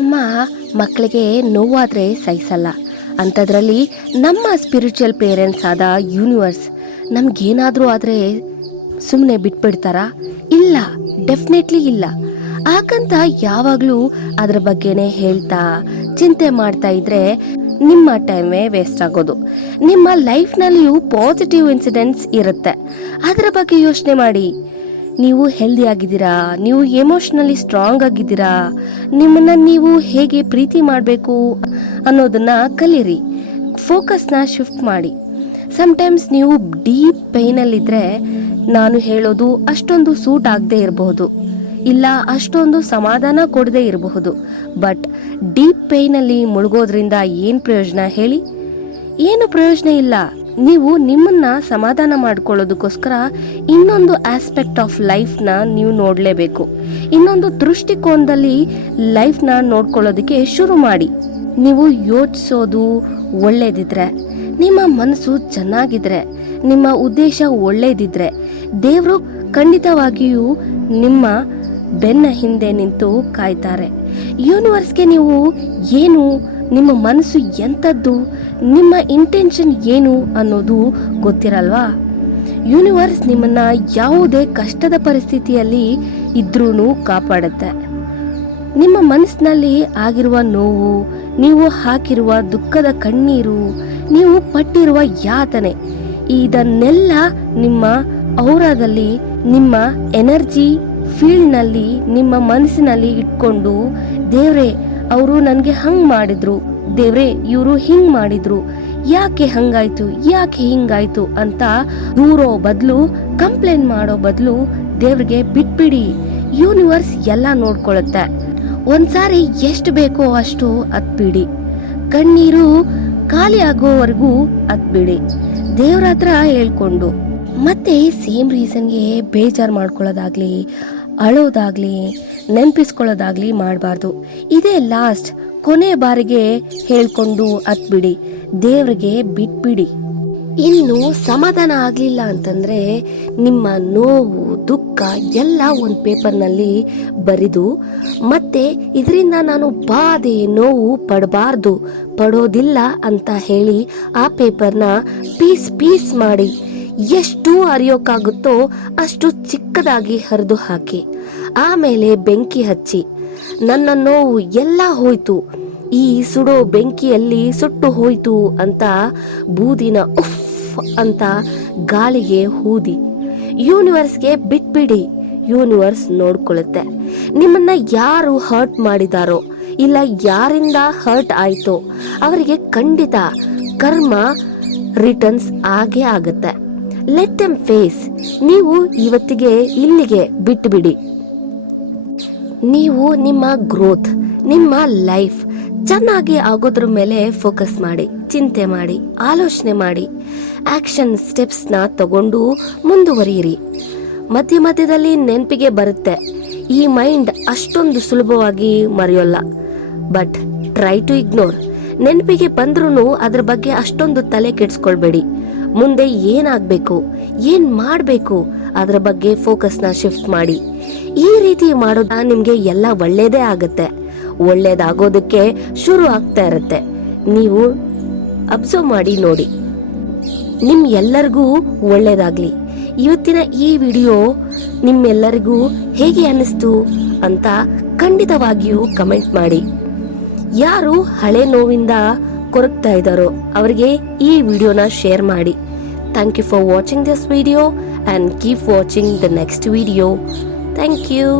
ಅಮ್ಮ ಮಕ್ಕಳಿಗೆ ನೋವಾದರೆ ಸಹಿಸಲ್ಲ. ಅಂಥದ್ರಲ್ಲಿ ನಮ್ಮ ಸ್ಪಿರಿಚುವಲ್ ಪೇರೆಂಟ್ಸ್ ಆದ ಯೂನಿವರ್ಸ್ ನಮಗೇನಾದರೂ ಆದರೆ ಸುಮ್ಮನೆ ಬಿಟ್ಬಿಡ್ತಾರಾ? ಇಲ್ಲ, ಡೆಫಿನೆಟ್ಲಿ ಇಲ್ಲ. ಹಾಗಂತ ಯಾವಾಗಲೂ ಅದರ ಬಗ್ಗೆನೇ ಹೇಳ್ತಾ ಚಿಂತೆ ಮಾಡ್ತಾ ಇದ್ರೆ ನಿಮ್ಮ ಟೈಮೇ ವೇಸ್ಟ್ ಆಗೋದು. ನಿಮ್ಮ ಲೈಫ್ನಲ್ಲಿಯೂ ಪಾಸಿಟಿವ್ ಇನ್ಸಿಡೆಂಟ್ಸ್ ಇರುತ್ತೆ, ಅದರ ಬಗ್ಗೆ ಯೋಚನೆ ಮಾಡಿ. ನೀವು ಹೆಲ್ದಿ ಆಗಿದ್ದೀರಾ, ನೀವು ಎಮೋಷ್ನಲಿ ಸ್ಟ್ರಾಂಗ್ ಆಗಿದ್ದೀರಾ, ನಿಮ್ಮನ್ನು ನೀವು ಹೇಗೆ ಪ್ರೀತಿ ಮಾಡಬೇಕು ಅನ್ನೋದನ್ನ ಕಲೀರಿ. ಫೋಕಸ್ನ ಶಿಫ್ಟ್ ಮಾಡಿ. ಸಮ್ಟೈಮ್ಸ್ ನೀವು ಡೀಪ್ ಪೇಯ್ನಲ್ಲಿದ್ದರೆ ನಾನು ಹೇಳೋದು ಅಷ್ಟೊಂದು ಸೂಟ್ ಆಗದೆ ಇರಬಹುದು, ಇಲ್ಲ ಅಷ್ಟೊಂದು ಸಮಾಧಾನ ಕೊಡದೇ ಇರಬಹುದು. ಬಟ್ ಡೀಪ್ ಪೇಯ್ನಲ್ಲಿ ಮುಳುಗೋದ್ರಿಂದ ಏನು ಪ್ರಯೋಜನ ಹೇಳಿ? ಏನು ಪ್ರಯೋಜನ ಇಲ್ಲ. ನೀವು ನಿಮ್ಮನ್ನ ಸಮಾಧಾನ ಮಾಡ್ಕೊಳ್ಳೋದಕ್ಕೋಸ್ಕರ ಇನ್ನೊಂದು ಆಸ್ಪೆಕ್ಟ್ ಆಫ್ ಲೈಫ್ನ ನೀವು ನೋಡಲೇಬೇಕು. ಇನ್ನೊಂದು ದೃಷ್ಟಿಕೋನದಲ್ಲಿ ಲೈಫ್ನ ನೋಡ್ಕೊಳ್ಳೋದಕ್ಕೆ ಶುರು ಮಾಡಿ. ನೀವು ಯೋಚಿಸೋದು ಒಳ್ಳೇದಿದ್ರೆ, ನಿಮ್ಮ ಮನಸ್ಸು ಚೆನ್ನಾಗಿದ್ರೆ, ನಿಮ್ಮ ಉದ್ದೇಶ ಒಳ್ಳೇದಿದ್ರೆ, ದೇವರು ಖಂಡಿತವಾಗಿಯೂ ನಿಮ್ಮ ಬೆನ್ನ ಹಿಂದೆ ನಿಂತು ಕಾಯ್ತಾರೆ. ಯೂನಿವರ್ಸ್ಗೆ ನೀವು ಏನು, ನಿಮ್ಮ ಮನಸ್ಸು ಎಂಥದ್ದು, ನಿಮ್ಮ ಇಂಟೆನ್ಷನ್ ಏನು ಅನ್ನೋದು ಗೊತ್ತಿರಲ್ವಾ? ಯೂನಿವರ್ಸ್ ನಿಮ್ಮನ್ನ ಯಾವುದೇ ಕಷ್ಟದ ಪರಿಸ್ಥಿತಿಯಲ್ಲಿ ಇದ್ರೂ ಕಾಪಾಡುತ್ತೆ. ನಿಮ್ಮ ಮನಸ್ಸಿನಲ್ಲಿ ಆಗಿರುವ ನೋವು, ನೀವು ಹಾಕಿರುವ ದುಃಖದ ಕಣ್ಣೀರು, ನೀವು ಪಟ್ಟಿರುವ ಯಾತನೆ, ಇದನ್ನೆಲ್ಲ ನಿಮ್ಮ ಔರಾದಲ್ಲಿ, ನಿಮ್ಮ ಎನರ್ಜಿ ಫೀಲ್ಡ್ನಲ್ಲಿ, ನಿಮ್ಮ ಮನಸ್ಸಿನಲ್ಲಿ ಇಟ್ಕೊಂಡು ದೇವ್ರೇ ಅವರು ನನಗೆ ಹಂಗೆ ಮಾಡಿದ್ರು, ದೇವ್ರೇ ಇವರು ಹಿಂಗೆ ಮಾಡಿದ್ರು, ಯಾಕೆ ಹಂಗಾಯ್ತು, ಯಾಕೆ ಹಿಂಗಾಯ್ತು ಅಂತ ದೂರೋ ಬದಲು, ಕಂಪ್ಲೇಂಟ್ ಮಾಡೋ ಬದಲು ದೇವ್ರಿಗೆ ಬಿಟ್ಬಿಡಿ. ಯೂನಿವರ್ಸ್ ಎಲ್ಲ ನೋಡ್ಕೊಳ್ಳುತ್ತೆ. ಒಂದ್ಸಾರಿ ಎಷ್ಟು ಬೇಕೋ ಅಷ್ಟು ಅತ್ಬಿಡಿ. ಕಣ್ಣೀರು ಖಾಲಿ ಆಗೋವರೆಗೂ ಅತ್ಬಿಡಿ ದೇವ್ರ ಹತ್ರ ಹೇಳ್ಕೊಂಡು. ಮತ್ತೆ ಸೇಮ್ ರೀಸನ್ಗೆ ಬೇಜಾರು ಮಾಡ್ಕೊಳ್ಳೋದಾಗ್ಲಿ, ಅಳೋದಾಗ್ಲಿ, ನೆನಪಿಸ್ಕೊಳ್ಳೋದಾಗ್ಲಿ ಮಾಡಬಾರ್ದು. ಇದೇ ಲಾಸ್ಟ್, ಕೊನೆ ಬಾರಿಗೆ ಹೇಳ್ಕೊಂಡು ಅತ್ಬಿಡಿ, ದೇವ್ರಿಗೆ ಬಿಟ್ಬಿಡಿ. ಇನ್ನು ಸಮಾಧಾನ ಆಗ್ಲಿಲ್ಲ ಅಂತಂದ್ರೆ ನಿಮ್ಮ ನೋವು, ದುಃಖ ಎಲ್ಲ ಒಂದು ಪೇಪರ್ನಲ್ಲಿ ಬರೆದು, ಮತ್ತೆ ಇದರಿಂದ ನಾನು ಬಾಧೆ, ನೋವು ಪಡಬಾರ್ದು, ಪಡೋದಿಲ್ಲ ಅಂತ ಹೇಳಿ ಆ ಪೇಪರ್ನ ಪೀಸ್ ಮಾಡಿ ಎಷ್ಟು ಹರಿಯೋಕ್ಕಾಗುತ್ತೋ ಅಷ್ಟು ಚಿಕ್ಕದಾಗಿ ಹರಿದು ಹಾಕಿ. ಆಮೇಲೆ ಬೆಂಕಿ ಹಚ್ಚಿ, ನನ್ನ ನೋವು ಎಲ್ಲ ಹೋಯ್ತು, ಈ ಸುಡೋ ಬೆಂಕಿಯಲ್ಲಿ ಸುಟ್ಟು ಹೋಯ್ತು ಅಂತ ಬೂದಿನ ಉಫ್ ಅಂತ ಗಾಳಿಗೆ ಊದಿ ಯೂನಿವರ್ಸ್ಗೆ ಬಿಟ್ಬಿಡಿ. ಯೂನಿವರ್ಸ್ ನೋಡ್ಕೊಳ್ಳುತ್ತೆ. ನಿಮ್ಮನ್ನ ಯಾರು ಹರ್ಟ್ ಮಾಡಿದಾರೋ, ಇಲ್ಲ ಯಾರಿಂದ ಹರ್ಟ್ ಆಯ್ತೋ ಅವರಿಗೆ ಖಂಡಿತ ಕರ್ಮ ರಿಟರ್ನ್ಸ್ ಆಗೇ ಆಗುತ್ತೆ. Let them face. ನೀವು ಇವತ್ತಿಗೆ ಇಲ್ಲಿಗೆ ಬಿಟ್ಟುಬಿಡಿ. ನೀವು ನಿಮ್ಮ ಗ್ರೋತ್, ನಿಮ್ಮ ಲೈಫ್ ಚೆನ್ನಾಗಿ ಆಗೋದ್ರ ಮೇಲೆ ಫೋಕಸ್ ಮಾಡಿ, ಚಿಂತೆ ಮಾಡಿ, ಆಲೋಚನೆ ಮಾಡಿ, ಆಕ್ಷನ್ ಸ್ಟೆಪ್ಸ್ನ ತಗೊಂಡು ಮುಂದುವರಿಯಿರಿ. ಮಧ್ಯ ಮಧ್ಯದಲ್ಲಿ ನೆನಪಿಗೆ ಬರುತ್ತೆ. ಈ ಮೈಂಡ್ ಅಷ್ಟೊಂದು ಸುಲಭವಾಗಿ ಮರೆಯೋಲ್ಲ. But try to ignore. ನೆನಪಿಗೆ ಬಂದ್ರೂ ಅದ್ರ ಬಗ್ಗೆ ಅಷ್ಟೊಂದು ತಲೆ ಕೆಡಿಸ್ಕೊಳ್ಬೇಡಿ. ಮುಂದೆ ಏನಾಗಬೇಕು, ಏನ್ ಮಾಡಬೇಕು ಅದರ ಬಗ್ಗೆ ಫೋಕಸ್ನ ಶಿಫ್ಟ್ ಮಾಡಿ. ಈ ರೀತಿ ಮಾಡೋದ ನಿಮ್ಗೆ ಎಲ್ಲ ಒಳ್ಳೇದೇ ಆಗುತ್ತೆ. ಒಳ್ಳೇದಾಗೋದಕ್ಕೆ ಶುರು ಆಗ್ತಾ ಇರುತ್ತೆ. ನೀವು ಅಬ್ಸರ್ವ್ ಮಾಡಿ ನೋಡಿ. ನಿಮ್ ಎಲ್ಲರಿಗೂ ಒಳ್ಳೇದಾಗ್ಲಿ. ಇವತ್ತಿನ ಈ ವಿಡಿಯೋ ನಿಮ್ಮೆಲ್ಲರಿಗೂ ಹೇಗೆ ಅನ್ನಿಸ್ತು ಅಂತ ಖಂಡಿತವಾಗಿಯೂ ಕಮೆಂಟ್ ಮಾಡಿ. ಯಾರು ಹಳೆ ನೋವಿಂದ ಕೊರಗ್ತಾ ಇದ್ದಾರೋ ಅವರಿಗೆ ಈ ವಿಡಿಯೋನ ಶೇರ್ ಮಾಡಿ. Thank you for watching this video and keep watching the next video. Thank you.